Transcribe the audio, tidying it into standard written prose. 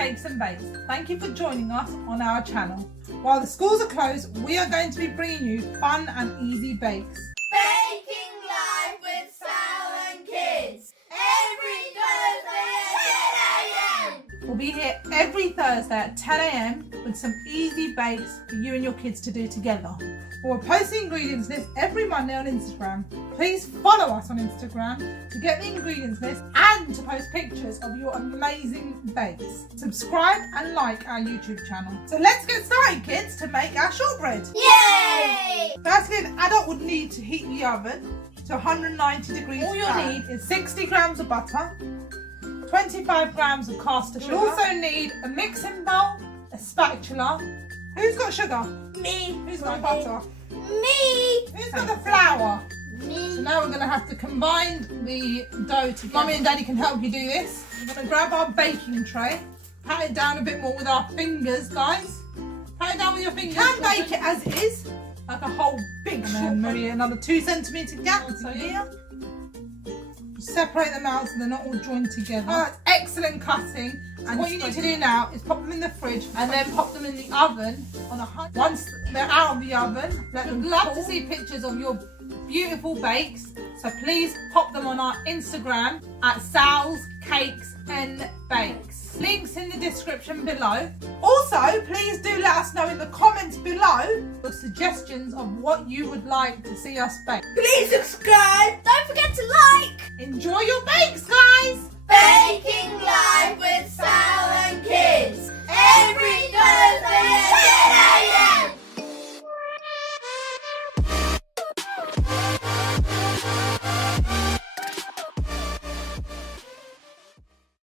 cakes and bakes. Thank you for joining us on our channel. While the schools are closed, we are going to be bringing you fun and easy bakes. Baking Live with Sal and Kids every Thursday at 10 a.m. We'll be here every Thursday at 10 a.m. with some easy bakes for you and your kids to do together. We'll post the ingredients list every Monday on Instagram. Please follow us on Instagram to get the ingredients list and to post pictures of your amazing bakes. Subscribe and like our YouTube channel. So let's get started, kids, to make our shortbread. Yay! Firstly, an adult would need to heat the oven to 190 degrees. All you'll need is 60 grams of butter, 25 grams of caster sugar. You'll also need a mixing bowl, a spatula. Who's got sugar? Me. Who's got butter? Me. Who's got the flour? Me. So now we're going to have to combine the dough together. Mummy and Daddy can help you do this. We're going to grab our baking tray, pat it down a bit more with our fingers, guys. Pat it down with your fingers. You can bake it as is, like a whole big shortbread. And then maybe another 2 centimetre gap. So here. Separate them out so they're not all joined together. Oh, that's excellent cutting. And what you need to do now is pop them in the fridge and then pop them in the oven on 100. Once they're out of the oven, let them love to see pictures of your beautiful bakes. So please pop them on our Instagram at Sal's Cakes and Bakes. Links in the description below. Also, please do let us know in the comments below your suggestions of what you would like to see us bake. Please subscribe. Don't forget to like. Enjoy your bakes, guys!